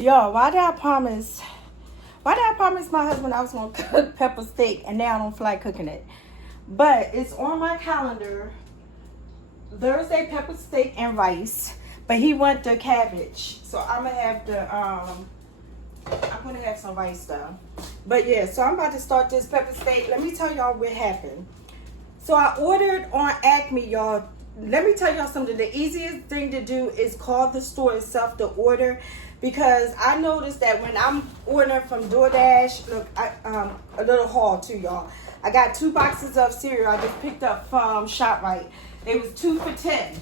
Yo, why did I promise my husband I was gonna cook pepper steak and now I don't feel like cooking it? But it's on my calendar. Thursday pepper steak and rice. But he went the cabbage. So I'm gonna have some rice though. But yeah, so I'm about to start this pepper steak. Let me tell y'all what happened. So I ordered on Acme, y'all. Let me tell y'all something. The easiest thing to do is call the store itself to order, because I noticed that when I'm ordering from DoorDash, look, a little haul too, y'all. I got 2 boxes of cereal I just picked up from ShopRite. It was 2 for $10.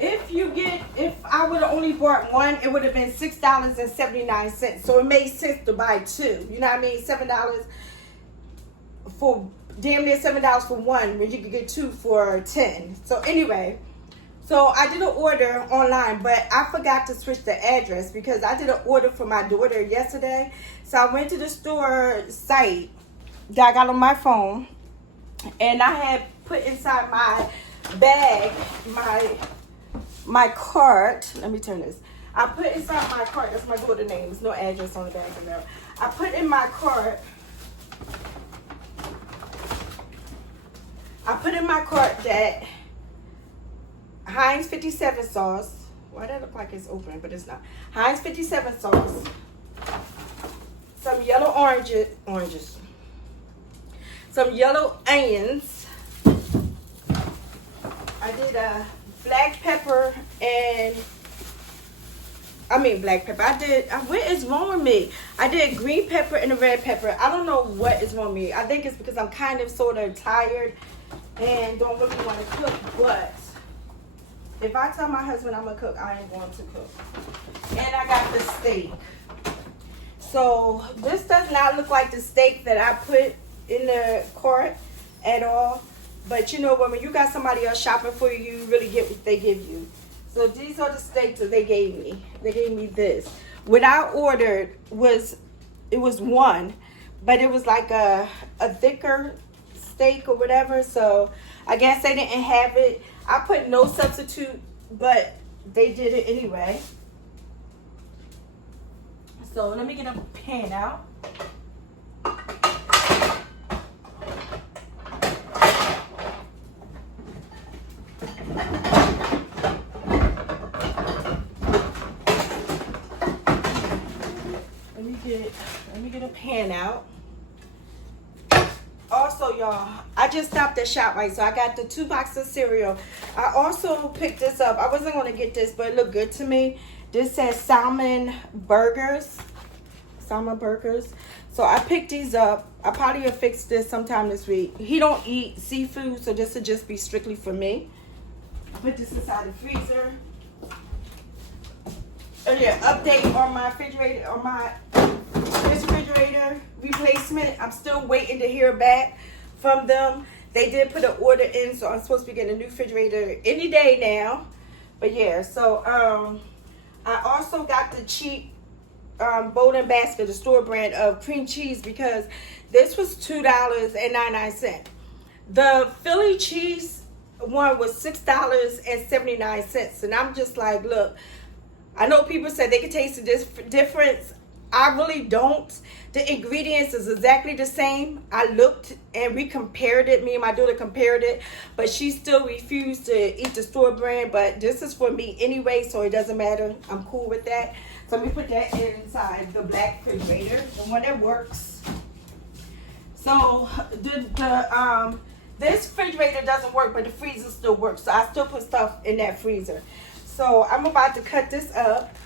If I would have only bought one, it would have been $6.79. So it made sense to buy 2. You know what I mean? $7 for damn near $7 for one when you could get 2 for 10. So anyway, so I did an order online, but I forgot to switch the address because I did an order for my daughter yesterday. So I went to the store site that I got on my phone, and I had put inside my bag my cart. Let me turn this. I put inside my cart. That's my daughter's name. There's no address on the bag of that. I put in my cart. That Heinz 57 sauce. Why that look like it's open, but it's not. Heinz 57 sauce. Some yellow oranges. Some yellow onions. I did a black pepper and black pepper. What is wrong with me? I did green pepper and a red pepper. I don't know what is wrong with me. I think it's because I'm kind of sort of tired and don't really want to cook. But if I tell my husband I'm going to cook, I ain't going to cook. And I got the steak. So this does not look like the steak that I put in the cart at all. But you know what, when you got somebody else shopping for you, you really get what they give you. So these are the steaks that they gave me. They gave me this. What I ordered was one, but it was like a thicker steak or whatever. So I guess they didn't have it. I put no substitute, but they did it anyway. So let me get a pan out. Let me get a pan out. Also, y'all, I just stopped at ShopRite, so I got the 2 boxes of cereal. I also picked this up. I wasn't going to get this, but it looked good to me. This says salmon burgers. So I picked these up. I probably will fix this sometime this week. He don't eat seafood, so this will just be strictly for me. I put this inside the freezer. Oh yeah, update on my refrigerator replacement. I'm still waiting to hear back from them. They did put an order in, so I'm supposed to be getting a new refrigerator any day now. But yeah, so I also got the cheap Bolden basket, the store brand of cream cheese, because this was $2.99. The Philly cheese one was $6.79, and I'm just like, look, I know people said they could taste the difference. I really don't. The ingredients is exactly the same. I looked and we compared it. Me and my daughter compared it, but she still refused to eat the store brand. But this is for me anyway, so it doesn't matter. I'm cool with that. So let me put that inside the black refrigerator, the one that works. So this refrigerator doesn't work, but the freezer still works. So I still put stuff in that freezer. So I'm about to cut this up.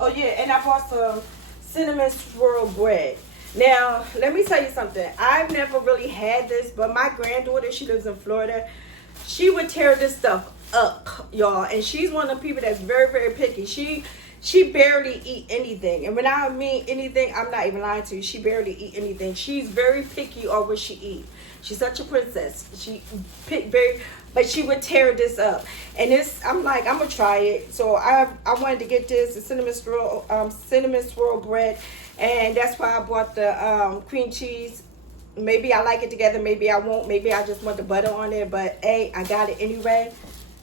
Oh yeah, and I bought some cinnamon swirl bread. Now, let me tell you something. I've never really had this, but my granddaughter, she lives in Florida. She would tear this stuff up, y'all. And she's one of the people that's very, very picky. She barely eat anything. And when I mean anything, I'm not even lying to you. She barely eat anything. She's very picky on what she eats. She's such a princess. But she would tear this up. And this, I'm like, I'm gonna try it. So I wanted to get this, the cinnamon swirl bread, and that's why I bought the cream cheese Maybe I like it together, maybe I won't, maybe I just want the butter on there, but hey, I got it anyway.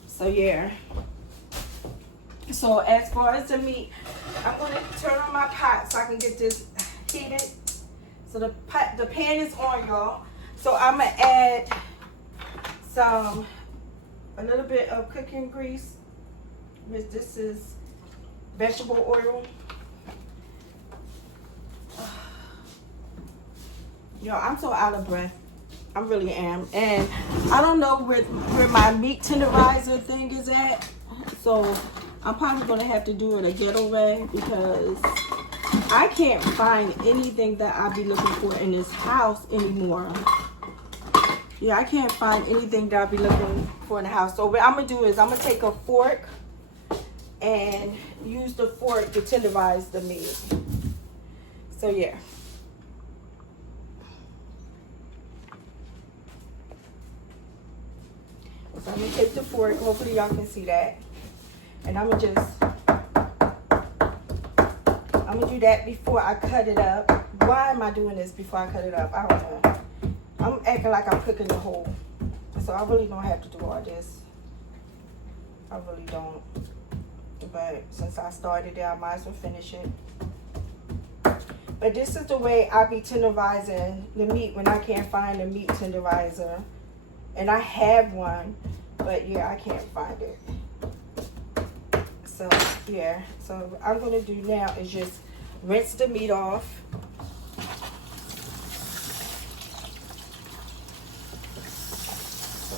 So yeah. So as far as the meat, I'm gonna turn on my pot so I can get this heated. So the pan is on, y'all. So I'm gonna add a little bit of cooking grease, which this is vegetable oil. Yo, I'm so out of breath. I really am. And I don't know where my meat tenderizer thing is at. So I'm probably going to have to do it a ghetto way because I can't find anything that I be looking for in this house anymore. Yeah, I can't find anything that I be looking for in the house. So what I'm going to do is I'm going to take a fork and use the fork to tenderize the meat. So yeah. So I'm gonna take the fork, hopefully y'all can see that. And I'm gonna do that before I cut it up. Why am I doing this before I cut it up? I don't know. I'm acting like I'm cooking the whole. So I really don't have to do all this. I really don't. But since I started it, I might as well finish it. But this is the way I be tenderizing the meat when I can't find a meat tenderizer. And I have one, but yeah, I can't find it. So yeah, so what I'm gonna do now is just rinse the meat off. So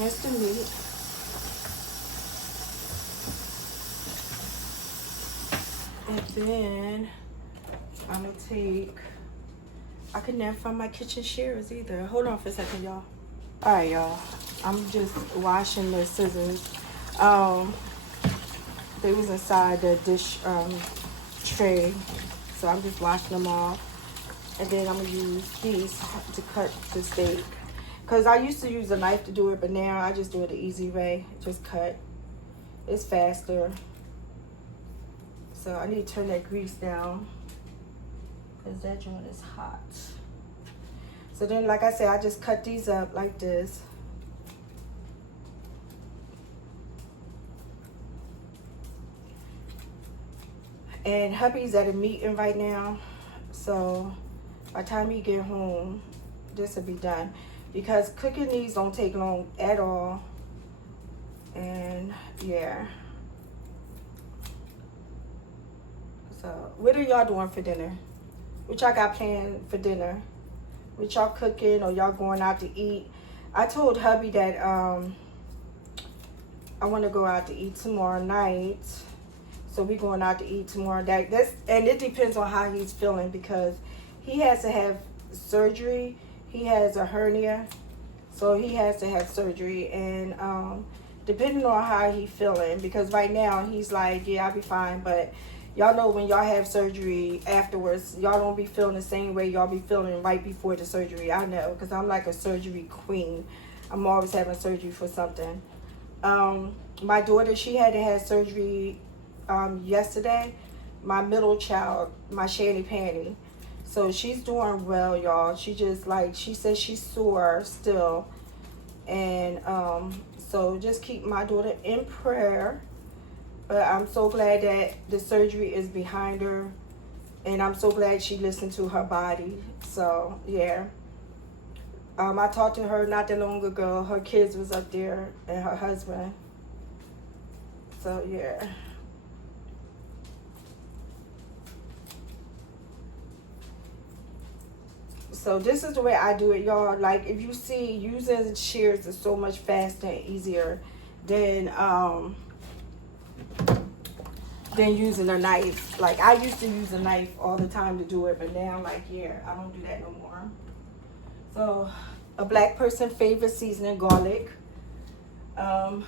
rinse the meat. And then I'm gonna take, I could never find my kitchen shears either. Hold on for a second, y'all. All right, y'all. I'm just washing the scissors. They was inside the dish tray, so I'm just washing them off. And then I'm gonna use these to cut the steak. Cause I used to use a knife to do it, but now I just do it the easy way. Just cut. It's faster. So I need to turn that grease down, cause that joint is hot. So then, like I said, I just cut these up like this. And hubby's at a meeting right now. So by the time he get home, this will be done. Because cooking these don't take long at all. And yeah. So what are y'all doing for dinner? What y'all got planned for dinner? What y'all cooking or y'all going out to eat? I told hubby that I want to go out to eat tomorrow night. So we going out to eat tomorrow night. And it depends on how he's feeling because he has to have surgery. He has a hernia. So he has to have surgery. And depending on how he's feeling, because right now he's like, yeah, I'll be fine. But y'all know when y'all have surgery afterwards, y'all don't be feeling the same way y'all be feeling right before the surgery. I know, because I'm like a surgery queen. I'm always having surgery for something. My daughter, she had to have surgery yesterday. My middle child, my Shanny Panty. So she's doing well, y'all. She just like, she says she's sore still. And so just keep my daughter in prayer. But I'm so glad that the surgery is behind her. And I'm so glad she listened to her body. So, yeah. I talked to her not that long ago. Her kids was up there and her husband. So, yeah. So, this is the way I do it, y'all. Like, if you see, using shears is so much faster and easier than using a knife. Like I used to use a knife all the time to do it, but now like yeah, I don't do that no more. So a black person favorite seasoning, garlic. Y'all,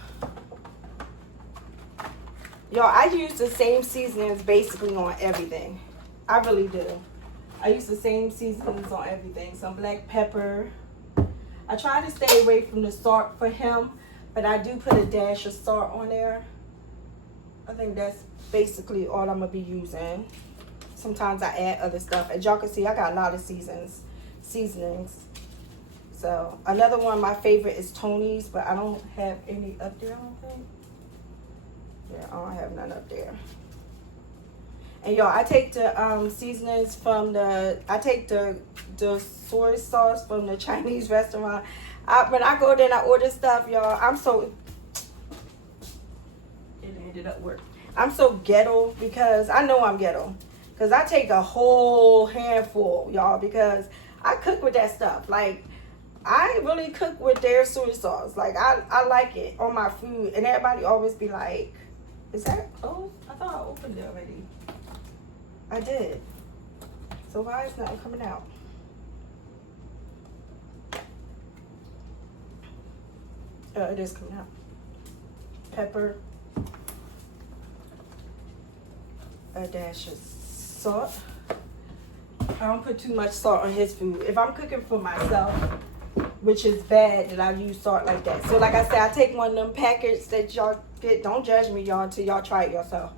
I use the same seasonings basically on everything. I really do. I use the same seasonings on everything. Some black pepper. I try to stay away from the salt for him, but I do put a dash of salt on there. I think that's basically all I'm gonna be using. Sometimes I add other stuff. As y'all can see, I got a lot of seasons. seasonings. So another one, my favorite is Tony's, but I don't have any up there, I don't think. Yeah, I don't have none up there. And y'all, I take the seasonings from I take the soy sauce from the Chinese restaurant. When I go there and I order stuff, y'all, it ended up working. I'm so ghetto because I know I'm ghetto. Because I take a whole handful, y'all, because I cook with that stuff. Like, I really cook with their soy sauce. Like, I like it on my food. And everybody always be like, is that closed? I thought I opened it already. I did. So why is nothing coming out? It is coming out. Pepper. A dash of salt. I don't put too much salt on his food. If I'm cooking for myself, which is bad that I use salt like that. So like I said, I take one of them packets that y'all get. Don't judge me, y'all, until y'all try it yourself.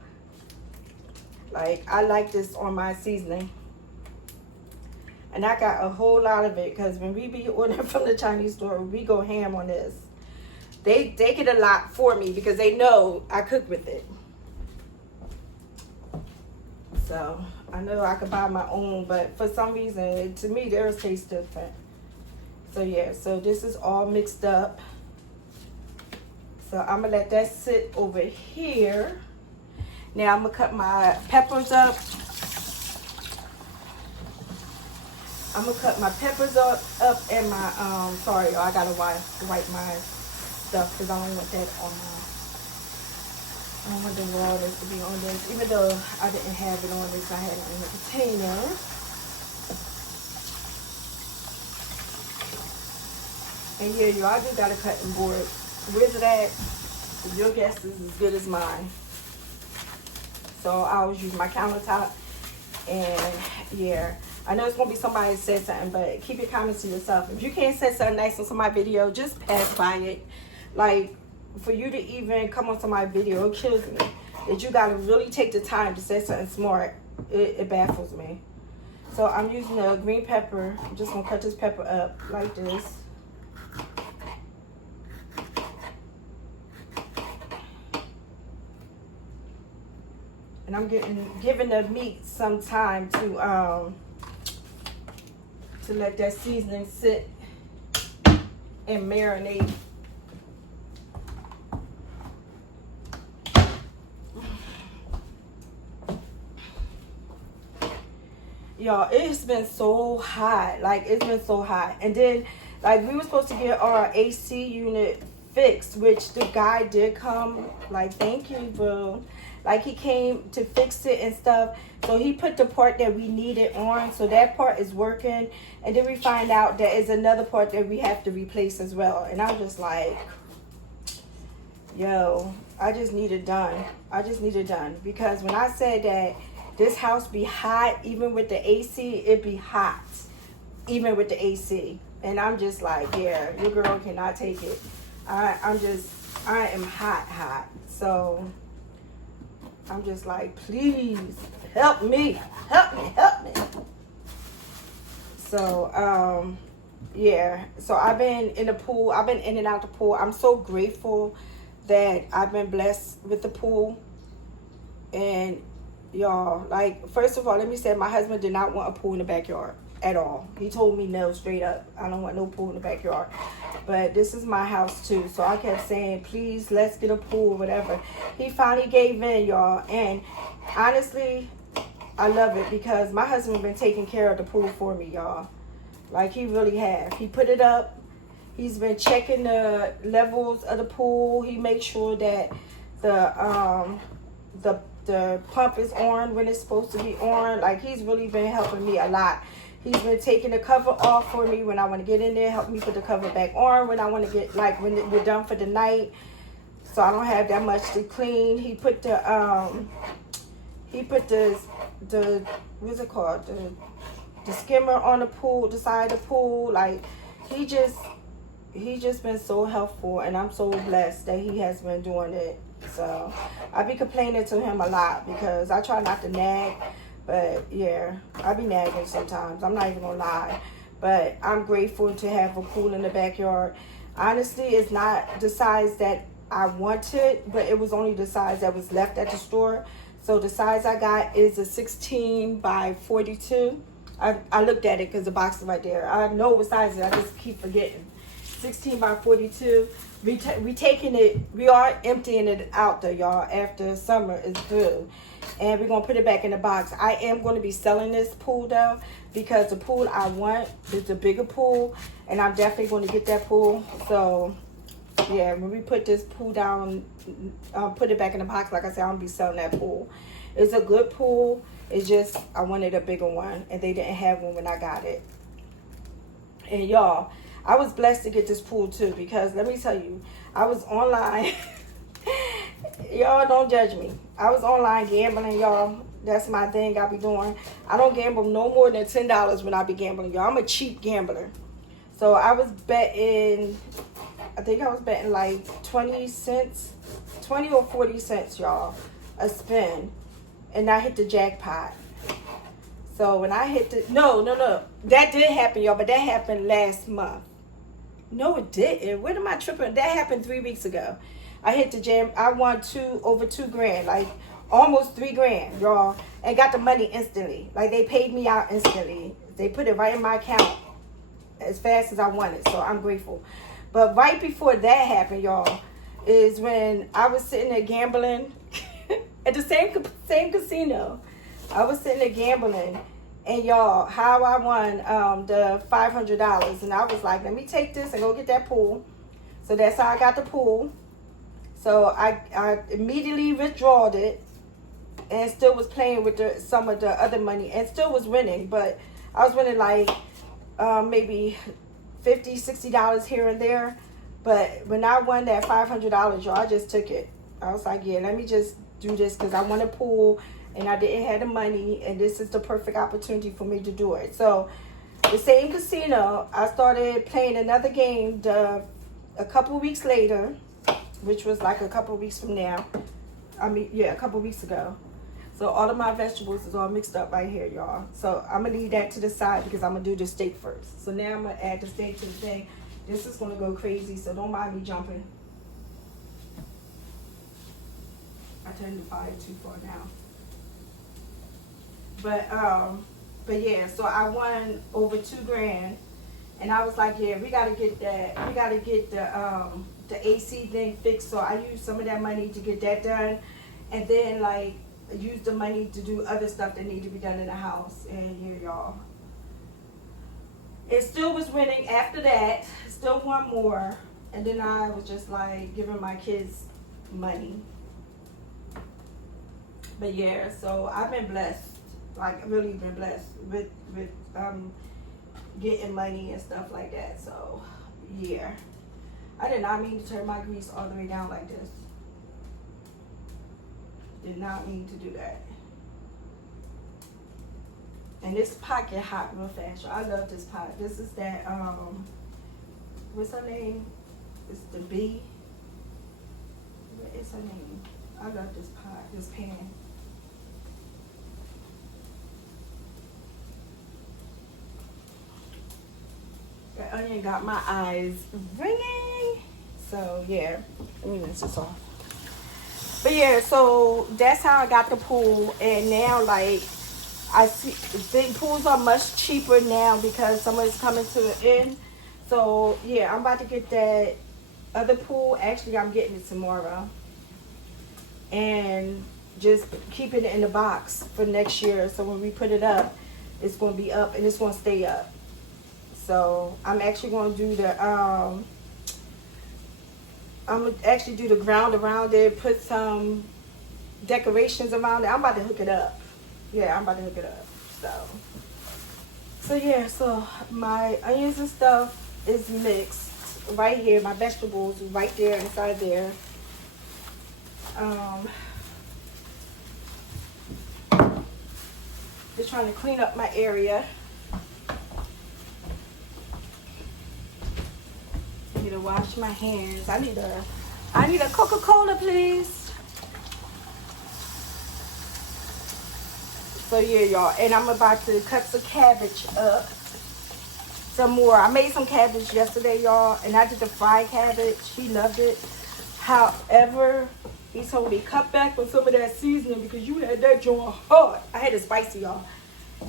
Like, I like this on my seasoning. And I got a whole lot of it because when we be ordering from the Chinese store, we go ham on this. They get a lot for me because they know I cook with it. So, I know I could buy my own, but for some reason, to me, theirs tastes different. So, yeah, so this is all mixed up. So, I'm going to let that sit over here. Now, I'm going to cut my peppers up. I'm going to cut my peppers up and my, sorry, y'all, I got to wipe my stuff because I don't want that on my, I don't want the rawness to be on this. Even though I didn't have it on this, I had it in the container. And yeah, y'all, I do got a cutting board. Where's it at? Your guess is as good as mine. So I always use my countertop. And yeah, I know it's going to be somebody that said something, but keep your comments to yourself. If you can't say something nice on my video, just pass by it. Like, for you to even come onto my video, it kills me. That you got to really take the time to say something smart. It baffles me. So I'm using a green pepper. I'm just going to cut this pepper up like this. And I'm giving the meat some time to let that seasoning sit and marinate. Y'all, it's been so hot. Like, it's been so hot. And then, like, we were supposed to get our AC unit fixed, which the guy did come. Like, thank you, boo. Like, he came to fix it and stuff. So he put the part that we needed on. So that part is working. And then we find out there is another part that we have to replace as well. And I'm just like, yo, I just need it done. I just need it done. Because when I said that this house be hot, even with the AC, it be hot. Even with the AC. And I'm just like, yeah, your girl cannot take it. I am hot. So I'm just like, please help me. Help me. So, yeah. So I've been in the pool. I've been in and out the pool. I'm so grateful that I've been blessed with the pool. And y'all, like, first of all, let me say, my husband did not want a pool in the backyard at all. He told me no, straight up. I don't want no pool in the backyard. But this is my house too. So I kept saying, please, let's get a pool, whatever. He finally gave in, y'all. And honestly, I love it because my husband been taking care of the pool for me, y'all. Like, he really have. He put it up. He's been checking the levels of the pool. He makes sure that the pump is on when it's supposed to be on. Like, he's really been helping me a lot. He's been taking the cover off for me when I want to get in there, help me put the cover back on when I want to get, like, when we're done for the night, so I don't have that much to clean. He put the what's it called, the skimmer on the pool, the side of the pool. Like, he just been so helpful, and I'm so blessed that he has been doing it. So I be complaining to him a lot because I try not to nag, but yeah, I be nagging sometimes. I'm not even gonna lie. But I'm grateful to have a pool in the backyard. Honestly, it's not the size that I wanted, but it was only the size that was left at the store. So the size I got is a 16 by 42. I looked at it because the box is right there. I know what size it is. I just keep forgetting. 16 by 42. We are emptying it out though, y'all, after summer is through. And we're going to put it back in the box. I am going to be selling this pool though, because the pool I want is a bigger pool. And I'm definitely going to get that pool. So, yeah, when we put this pool down, put it back in the box, like I said, I'm going to be selling that pool. It's a good pool. It's just, I wanted a bigger one. And they didn't have one when I got it. And y'all, I was blessed to get this pool too, because let me tell you, I was online. Y'all don't judge me. I was online gambling, y'all. That's my thing I be doing. I don't gamble no more than $10 when I be gambling, y'all. I'm a cheap gambler. So I was betting, I think I was betting like 20 cents, 20 or 40 cents, y'all, a spin. And I hit the jackpot. So when I hit the, no. That did happen, y'all, but that happened last month. No, it didn't. When am I tripping? That happened 3 weeks ago. I hit the jam. I won over $2,000, like almost $3,000, y'all, and got the money instantly. Like they paid me out instantly. They put it right in my account as fast as I wanted. So I'm grateful. But right before that happened, y'all, is when I was sitting there gambling at the same casino. I was sitting there gambling, and y'all, how I won the $500, and I was like, let me take this and go get that pool. So that's how I got the pool. So I immediately withdrawed it, and still was playing with some of the other money, and still was winning, but I was winning like maybe $50, $60 here and there. But when I won that $500, y'all, I just took it. I was like, yeah, let me just do this because I want a pool, and I didn't have the money, and this is the perfect opportunity for me to do it. So the same casino, I started playing another game a couple weeks later, which was like a couple weeks from now. I mean, yeah, a couple weeks ago. So all of my vegetables is all mixed up right here, y'all. So I'm going to leave that to the side because I'm going to do the steak first. So now I'm going to add the steak to the thing. This is going to go crazy, so don't mind me jumping. I turned the fire too far down. But yeah, so I won over $2,000, and I was like, yeah, we gotta get that. We gotta get the AC thing fixed. So I used some of that money to get that done, and then like use the money to do other stuff that need to be done in the house. And here, y'all, it still was winning after that. Still won more, and then I was just like giving my kids money. But yeah, so I've been blessed, like really been blessed with getting money and stuff like that. So yeah, I did not mean to turn my grease all the way down like this. Did not mean to do that. And this pot get hot real fast. I love this pot. This is that what's her name? It's the B. What is her name? I love this pot, this pan. That onion got my eyes ringing. So yeah, let me rinse this off. But yeah, so that's how I got the pool. And now like I see the pools are much cheaper now because summer's coming to an end. So yeah, I'm about to get that other pool. Actually, I'm getting it tomorrow. And just keeping it in the box for next year. So when we put it up, it's going to be up and it's going to stay up. So I'm actually going to do the ground around it, put some decorations around it. I'm about to hook it up. Yeah, I'm about to hook it up. So yeah, so my onions and stuff is mixed right here. My vegetables right there inside there. Just trying to clean up my area. I need to wash my hands. I need a Coca-Cola, please. So yeah, y'all, and I'm about to cut the cabbage up. some more. I made some cabbage yesterday, y'all, and I did the fried cabbage. He loved it. However, he told me cut back on some of that seasoning because you had that joint hot. I had it spicy, y'all.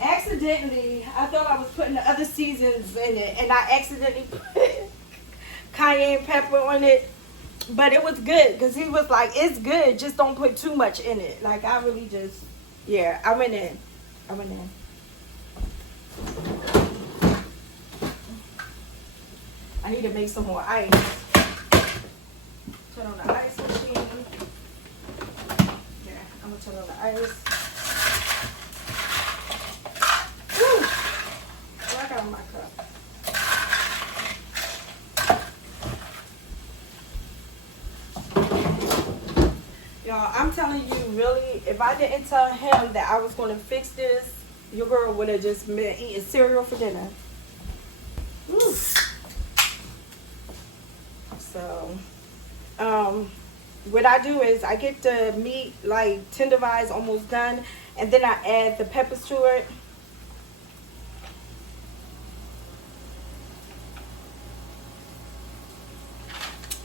Accidentally, I thought I was putting the other seasons in it, and I accidentally put cayenne pepper on it. But it was good because he was like, it's good, just don't put too much in it. Like, I really just, yeah, I went in. I need to make some more ice. Turn on the ice machine. Yeah, I'm gonna turn on the ice. Woo! What I got in my cup? Y'all, I'm telling you, really, if I didn't tell him that I was gonna fix this, your girl would have just been eating cereal for dinner. Woo. So, what I do is I get the meat like tenderized, almost done, and then I add the peppers to it.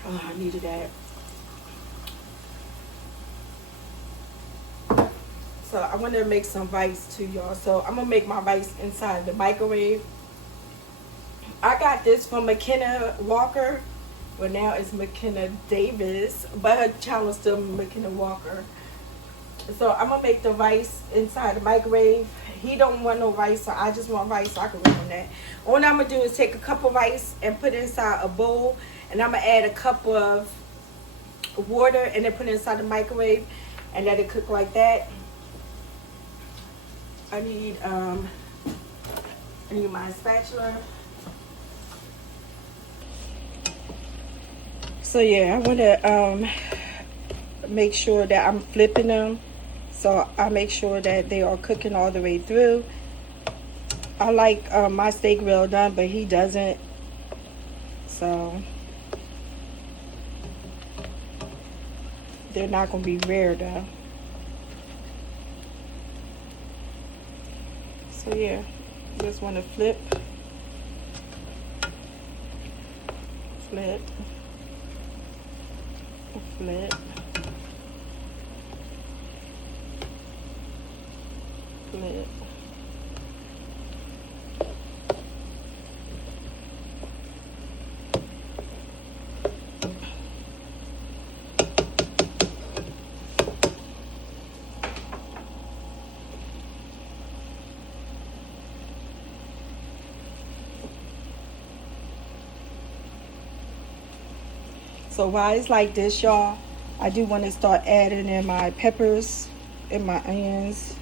Oh, I needed that. So I want to make some rice too, y'all. So I'm gonna make my rice inside the microwave. I got this from McKenna Walker. Well, now it's McKenna Davis, but her channel is still McKenna Walker. So I'm gonna make the rice inside the microwave. He don't want no rice, so I just want rice, so I can work on that. All I'm gonna do is take a cup of rice and put it inside a bowl, and I'm gonna add a cup of water and then put it inside the microwave and let it cook like that. I need my spatula. So yeah, I want to make sure that I'm flipping them, so I make sure that they are cooking all the way through. I like my steak well done, but he doesn't. So they're not gonna be rare though. So yeah, just want to flip, flip. Flip. So while it's like this, y'all, I do want to start adding in my peppers and my onions.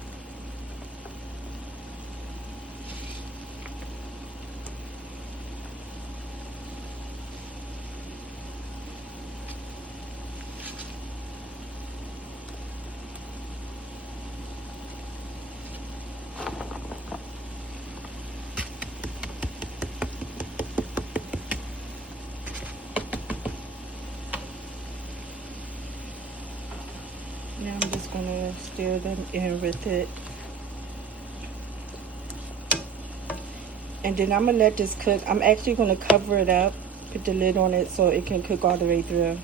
Now I'm just going to stir them in with it. And then I'm going to let this cook. I'm actually going to cover it up, put the lid on it so it can cook all the way through.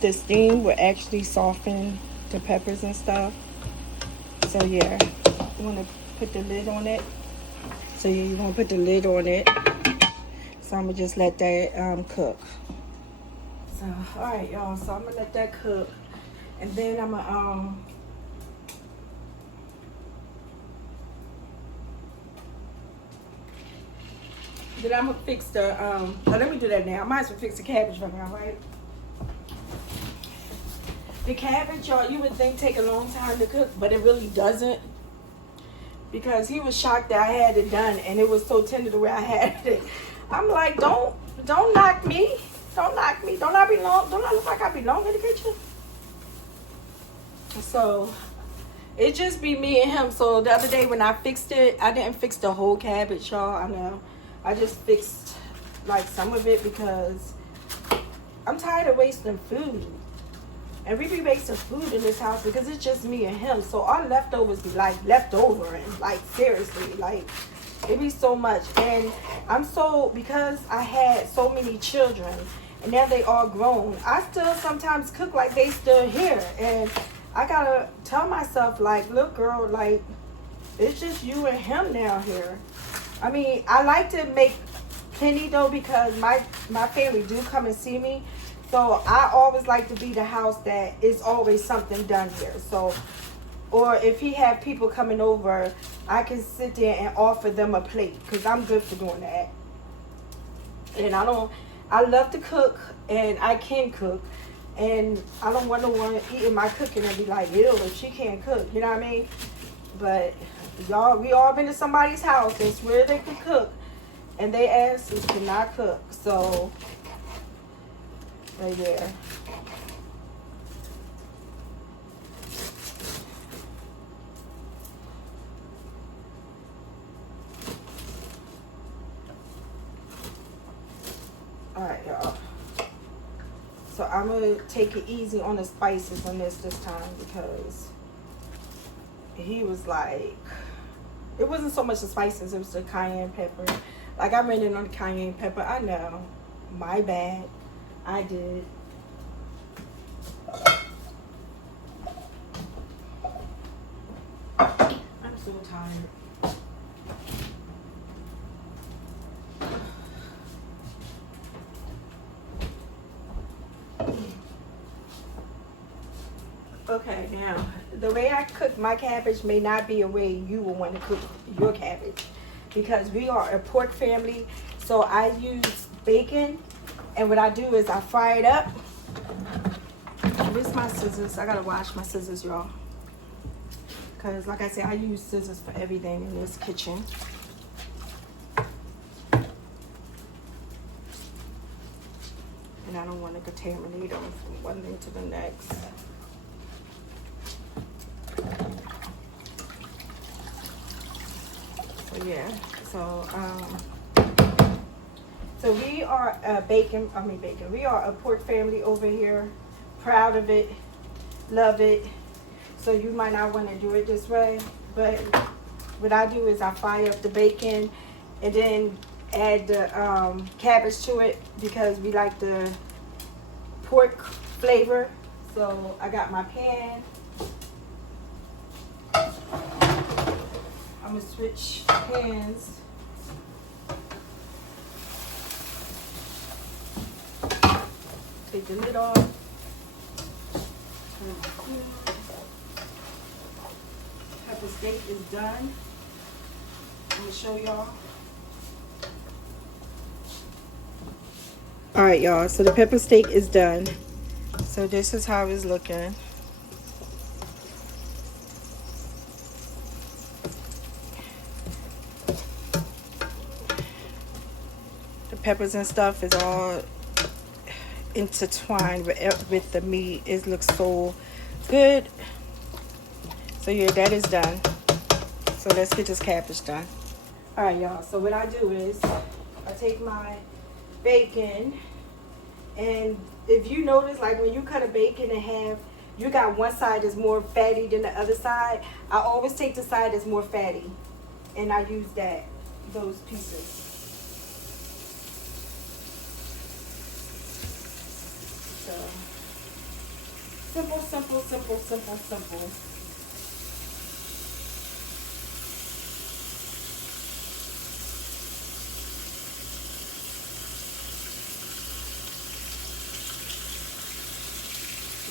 The steam will actually soften the peppers and stuff. So yeah, you want to put the lid on it. So you want to put the lid on it. So I'm going to just let that cook. So, all right, y'all. So I'm gonna let that cook, and then I'm gonna fix the oh, let me do that now. I might as well fix the cabbage for now, right? The cabbage, y'all, you would think take a long time to cook, but it really doesn't, because he was shocked that I had it done, and it was so tender the way I had it. I'm like, don't knock me. Don't knock me. Don't I belong? Don't I look like I belong in the kitchen? So it just be me and him. So the other day when I fixed it, I didn't fix the whole cabbage, y'all. I know. I just fixed like some of it because I'm tired of wasting food. And we be making food in this house because it's just me and him. So our leftovers be like leftover and like seriously, like it be so much. And I'm so, because I had so many children and now they all grown, I still sometimes cook like they still here. And I gotta tell myself like, look girl, like it's just you and him now here. I mean, I like to make plenty though because my family do come and see me. So I always like to be the house that is always something done here. So, or if he have people coming over, I can sit there and offer them a plate because I'm good for doing that. And I love to cook and I can cook. And I don't want no one eating my cooking and be like, ew, if she can't cook, you know what I mean? But y'all, we all been to somebody's house and swear they can cook. And they asses cannot cook. So, right there. Alright, y'all. So I'm gonna take it easy on the spices on this time because he was like, it wasn't so much the spices, it was the cayenne pepper. Like I ran in on the cayenne pepper. I know. My bad. I did. I'm so tired. Okay, now the way I cook my cabbage may not be a way you will want to cook your cabbage because we are a pork family. So I use bacon, and what I do is I fry it up. Where's my scissors? I gotta wash my scissors, y'all. Because like I said, I use scissors for everything in this kitchen. And I don't want to contaminate them from one thing to the next. So yeah, so we are we are a pork family over here. Proud of it, love it. So you might not want to do it this way, but what I do is I fry up the bacon and then add the cabbage to it because we like the pork flavor. So I got my pan. I'm gonna switch pans. Take the lid off. Pepper steak is done. I'm gonna show y'all. All right, y'all. So the pepper steak is done. So this is how it's looking. The peppers and stuff is all intertwined with the meat. It looks so good. So yeah, that is done. So let's get this cabbage done. All right, y'all. So what I do is I take my bacon, and if you notice, like when you cut a bacon in half, you got one side that's more fatty than the other side. I always take the side that's more fatty, and I use those pieces. So simple, simple, simple, simple, simple.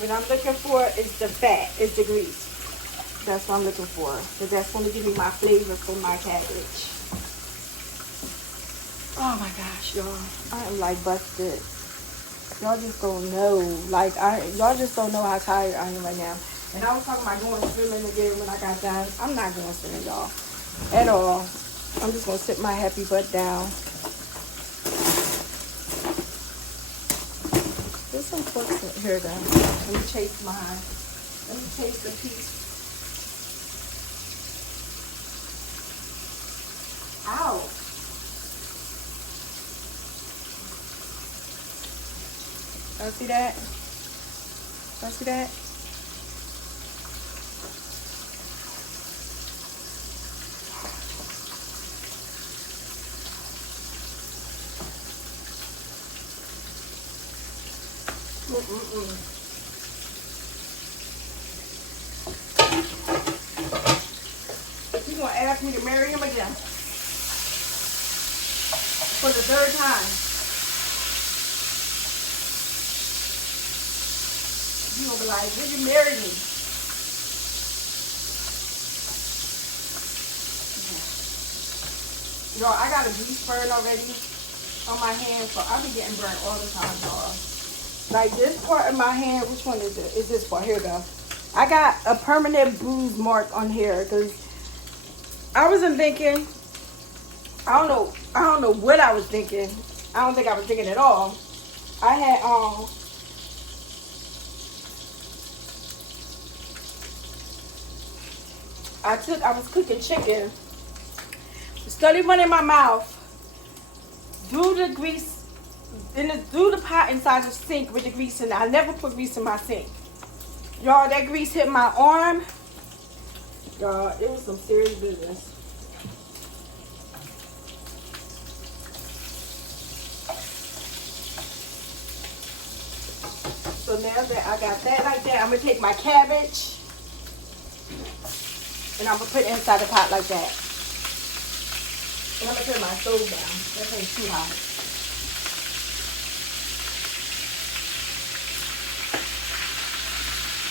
What I'm looking for is the fat, is the grease. That's what I'm looking for. Because that's going to give me my flavor for my cabbage. Oh my gosh, y'all. I am like busted. Y'all just don't know. Like, y'all just don't know how tired I am right now. And I was talking about going swimming again when I got done. I'm not going swimming, y'all. At all. I'm just going to sit my happy butt down. There's some forks in here, though. Let me chase the piece. Ow. Y'all see that? Y'all see that? He's gonna ask me to marry him again for the third time. He's gonna be like, "Will you marry me?" Y'all, I got a grease burn already on my hand, so I be getting burnt all the time, y'all. Like this part of my hand, which one is it? Is this part? Here we go. I got a permanent bruise mark on here because I wasn't thinking. I don't know what I was thinking. I don't think I was thinking at all. I had I was cooking chicken. Started running my mouth. Threw the grease threw the pot inside the sink with the grease in it. I never put grease in my sink. Y'all, that grease hit my arm. Y'all, it was some serious business. So now that I got that like that, I'm going to take my cabbage and I'm going to put it inside the pot like that. And I'm going to turn my stove down. That ain't too hot.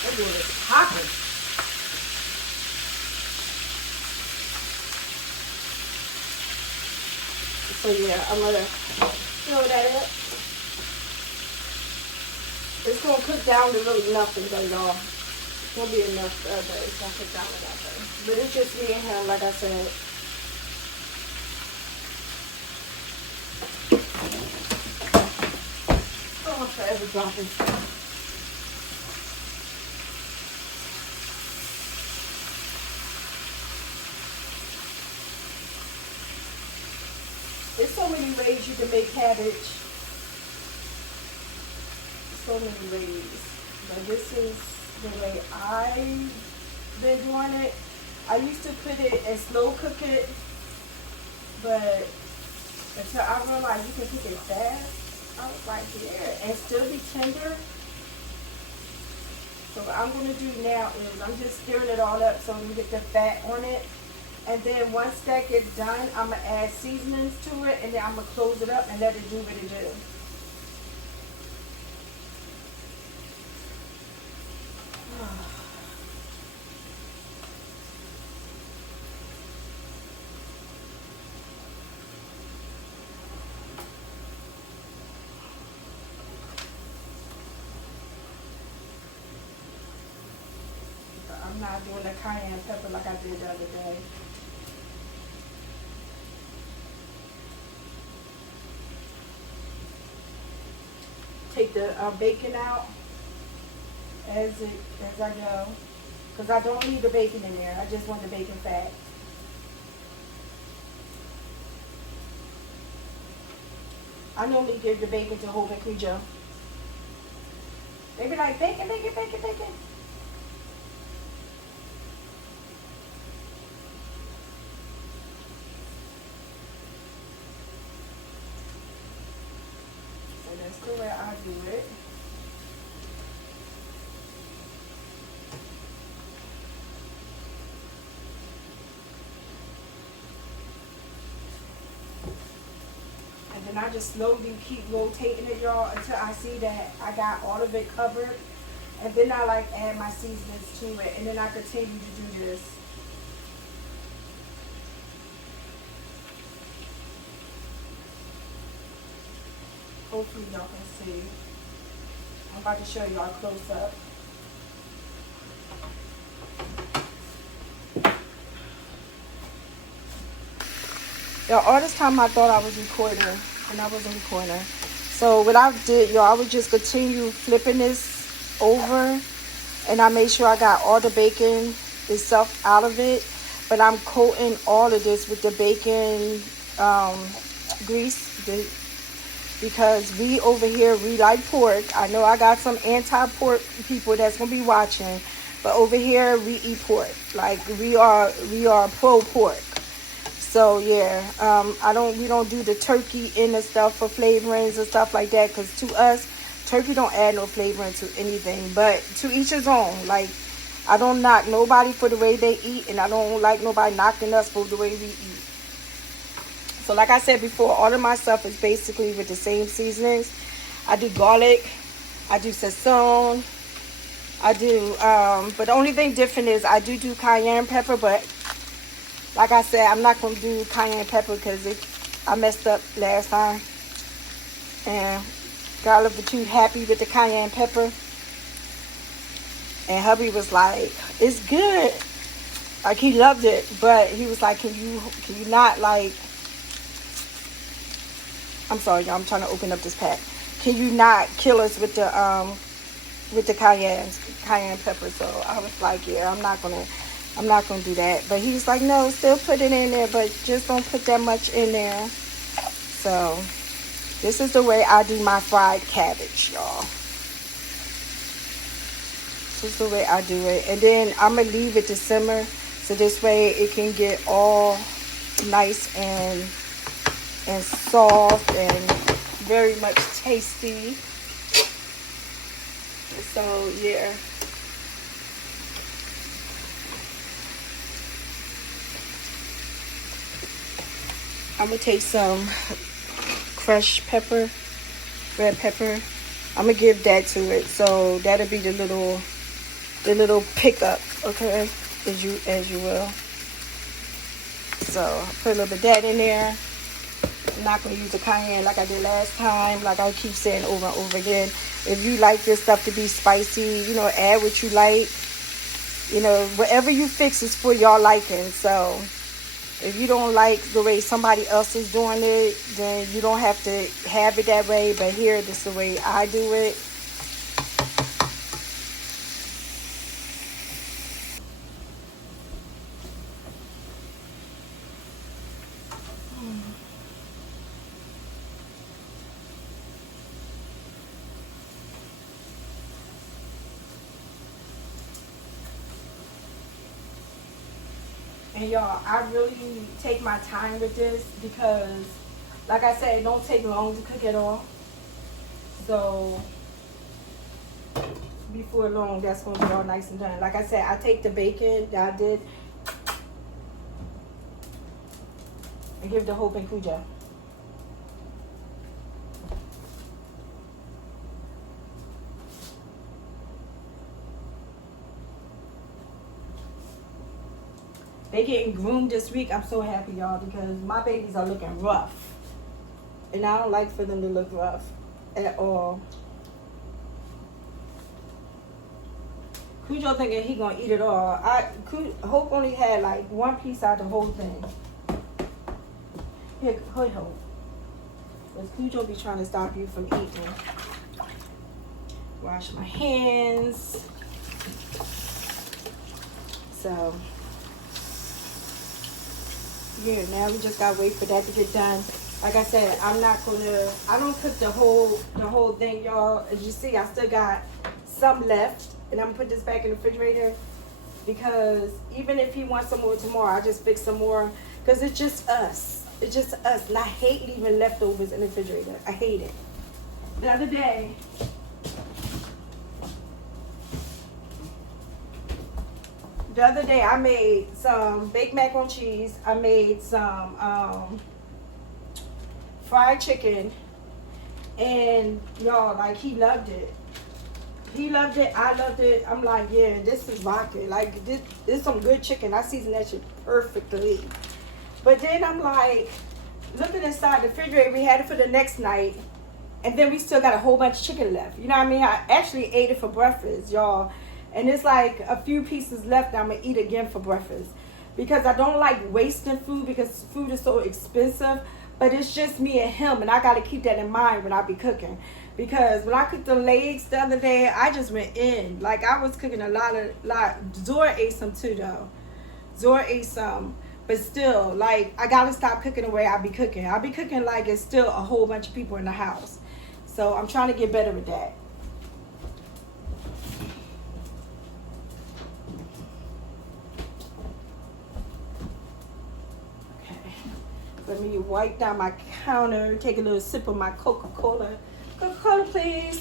That doing it popping. So yeah, I'm going to fill that up. It's going to cook down to really nothing though, y'all. It's going to be enough, but it's going to cook down to nothing. But it's just me and him, like I said. Oh, I'm forever dropping stuff. There's so many ways you can make cabbage. So many ways. But this is the way I've been doing it. I used to put it and slow cook it, but until I realized you can cook it fast, I was like, yeah, and still be tender. So what I'm going to do now is I'm just stirring it all up so we get the fat on it. And then once that gets done, I'm going to add seasonings to it, and then I'm going to close it up and let it do what it do. I'm not doing the cayenne pepper like I did the other day. Take the bacon out as I go, because I don't need the bacon in there. I just want the bacon fat. I normally give the bacon to Hope and Cujo. They be like, bacon, bacon, bacon, bacon. So that's the way I do it. And then I just slowly keep rotating it, y'all, until I see that I got all of it covered. And then I like add my seasonings to it. And then I continue to do this. Hopefully y'all can see. I'm about to show y'all close up. Y'all, all this time I thought I was recording, and I wasn't recording. So what I did, y'all, I would just continue flipping this over, and I made sure I got all the bacon itself out of it. But I'm coating all of this with the bacon grease, because we over here, we like pork. I know I got some anti-pork people that's gonna be watching, but over here we eat pork. Like we are pro pork. So yeah, we don't do the turkey in the stuff for flavorings and stuff like that, because to us, turkey don't add no flavoring to anything. But to each his own. Like, I don't knock nobody for the way they eat, and I don't like nobody knocking us for the way we eat. So like I said before, all of my stuff is basically with the same seasonings. I do garlic, I do sazon, I do, but the only thing different is I do cayenne pepper, but like I said, I'm not going to do cayenne pepper because I messed up last time. And got a little too happy with the cayenne pepper. And hubby was like, it's good. Like, he loved it. But he was like, can you not, like, I'm sorry, y'all, I'm trying to open up this pack. Can you not kill us with the cayenne pepper? So I was like, yeah, I'm not gonna do that. But he was like, no, still put it in there, but just don't put that much in there. So this is the way I do my fried cabbage, y'all. This is the way I do it. And then I'm gonna leave it to simmer, so this way it can get all nice and soft and very much tasty. So yeah. I'm gonna take some crushed pepper, red pepper. I'm gonna give that to it, so that'll be the little pickup, okay, as you will. So put a little bit of that in there. I'm not gonna use the cayenne like I did last time. Like I keep saying over and over again, if you like your stuff to be spicy, you know, add what you like. You know, whatever you fix is for y'all liking. So if you don't like the way somebody else is doing it, then you don't have to have it that way. But here, this is the way I do it. And y'all, I really take my time with this because, like I said, it don't take long to cook at all. So before long, that's going to be all nice and done. Like I said, I take the bacon that I did and give the whole benkuja. They getting groomed this week. I'm so happy, y'all, because my babies are looking rough. And I don't like for them to look rough at all. Cujo thinking he gonna eat it all. Hope only had like one piece out of the whole thing. Here, Hope. Because Cujo be trying to stop you from eating. Wash my hands. So yeah, now we just gotta wait for that to get done. Like I said, I don't cook the whole thing, y'all. As you see, I still got some left, and I'm gonna put this back in the refrigerator because even if he wants some more tomorrow, I just fix some more because it's just us. It's just us, and I hate leaving leftovers in the refrigerator. I hate it. The other day, I made some baked mac and cheese. I made some fried chicken. And y'all, like, he loved it. He loved it. I loved it. I'm like, yeah, this is vodka. Like, this is some good chicken. I seasoned that shit perfectly. But then I'm like, looking inside the refrigerator, we had it for the next night. And then we still got a whole bunch of chicken left. You know what I mean? I actually ate it for breakfast, y'all. And it's like a few pieces left I'm going to eat again for breakfast. Because I don't like wasting food because food is so expensive. But it's just me and him. And I got to keep that in mind when I be cooking. Because when I cooked the legs the other day, I just went in. Like, I was cooking a lot. Zora ate some too, though. Zora ate some. But still, like, I gotta stop cooking the way I be cooking. I be cooking like it's still a whole bunch of people in the house. So I'm trying to get better with that. Okay. Let me wipe down my counter, take a little sip of my Coca-Cola. Coca-Cola, please.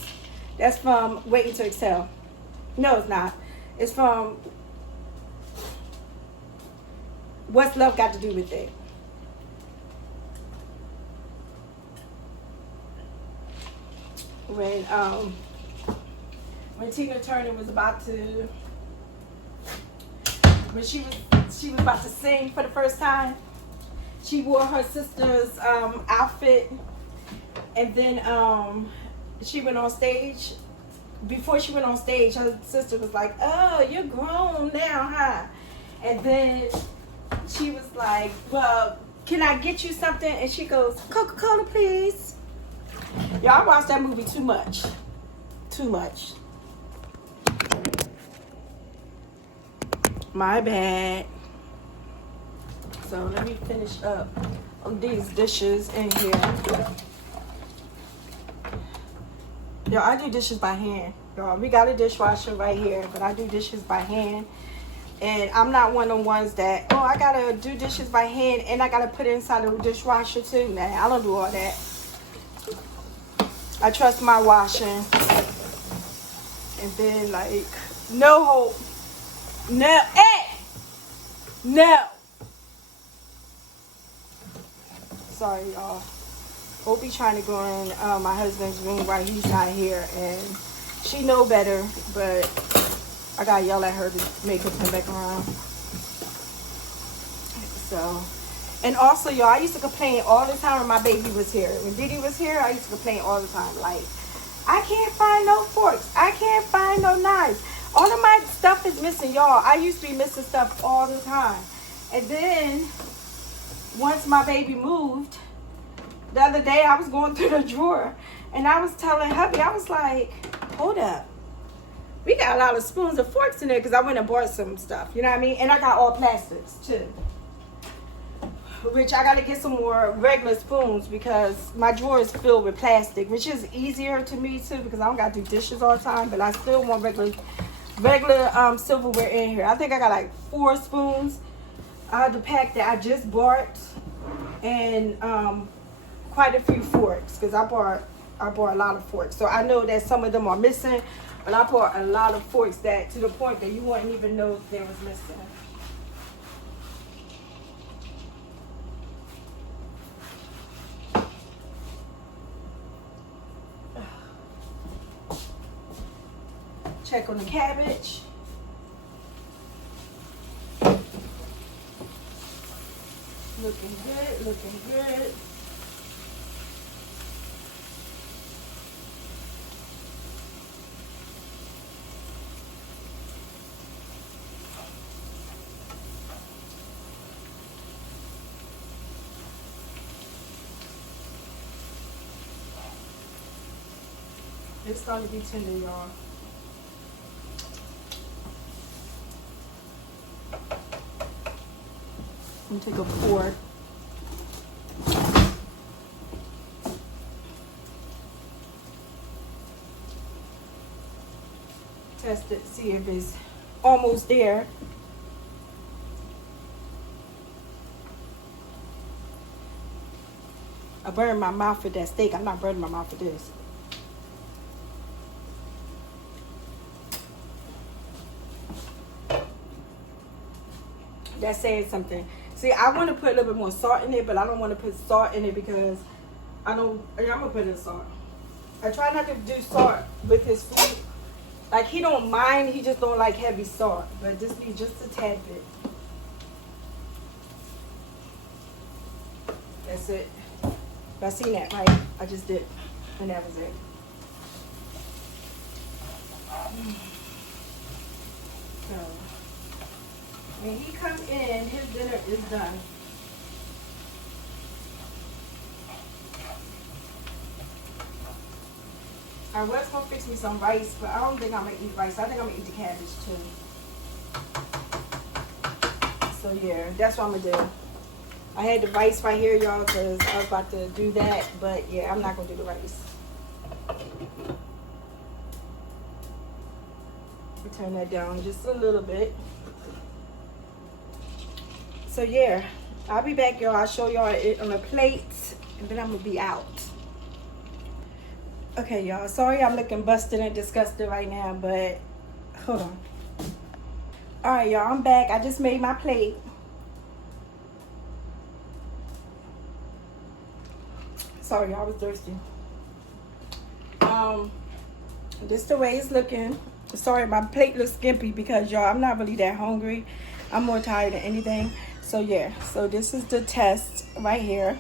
That's from Waiting to Exhale. No, it's not. It's from What's Love Got to Do with It? When Tina Turner was about to, when she was about to sing for the first time, she wore her sister's outfit, and then she went on stage. Before she went on stage, her sister was like, "Oh, you're grown now, huh?" And then she was like, "Well, can I get you something?" And she goes, "Coca-Cola, please." Y'all watch that movie too much. Too much. My bad. So let me finish up these dishes in here. Y'all, I do dishes by hand. Y'all, we got a dishwasher right here, but I do dishes by hand. And I'm not one of the ones that, oh, I gotta do dishes by hand and I gotta put it inside the dishwasher too. Nah, I don't do all that. I trust my washing. And then, like, no hope. No, hey! No! Sorry, y'all. Hope be trying to go in my husband's room while he's not here. And she know better, but I gotta yell at her to make her come back around. So, and also, y'all, I used to complain all the time when my baby was here. When Diddy was here, I used to complain all the time. Like, I can't find no forks. I can't find no knives. All of my stuff is missing, y'all. I used to be missing stuff all the time. And then, once my baby moved, the other day I was going through the drawer. And I was telling Hubby, I was like, hold up. We got a lot of spoons and forks in there because I went and bought some stuff. You know what I mean? And I got all plastics, too. Which I got to get some more regular spoons because my drawer is filled with plastic, which is easier to me too because I don't got to do dishes all the time, but I still want regular silverware in here. I think I got like 4 spoons out of the pack that I just bought, and quite a few forks because I bought a lot of forks. So I know that some of them are missing, but I bought a lot of forks that to the point that you wouldn't even know if they was missing. Check on the cabbage. Looking good, looking good. It's starting to be tender, y'all. I'm gonna take a fork. Test it, see if it's almost there. I burned my mouth with that steak. I'm not burning my mouth with this. That's saying something. See, I want to put a little bit more salt in it, but I don't want to put salt in it because I'm gonna put in salt. I try not to do salt with his food. Like, he don't mind, he just don't like heavy salt. But just be just a tad bit. That's it. I seen that, right? I just did. And that was it. So, when he comes in, his dinner is done. I was gonna fix me some rice, but I don't think I'm gonna eat rice. I think I'm gonna eat the cabbage too. So yeah, that's what I'm gonna do. I had the rice right here, y'all, because I was about to do that. But yeah, I'm not gonna do the rice. Turn that down just a little bit. So yeah, I'll be back, y'all. I'll show y'all it on a plate, and then I'm gonna be out. Okay, y'all. Sorry I'm looking busted and disgusted right now, but hold on. All right, y'all. I'm back. I just made my plate. Sorry, y'all. I was thirsty. This the way it's looking. Sorry, my plate looks skimpy because y'all, I'm not really that hungry. I'm more tired than anything. So yeah, so this is the test right here.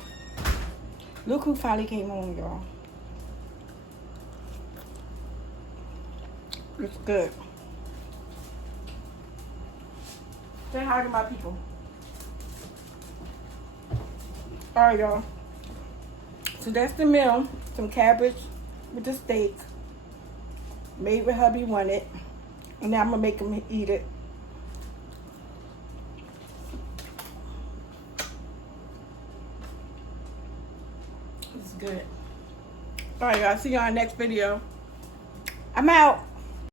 Look who finally came home, y'all. It's good. Say hi to my people. All right, y'all. So that's the meal. Some cabbage with the steak. Made what hubby wanted. And now I'm going to make him eat it. It's good. All right, y'all. See y'all in the next video. I'm out.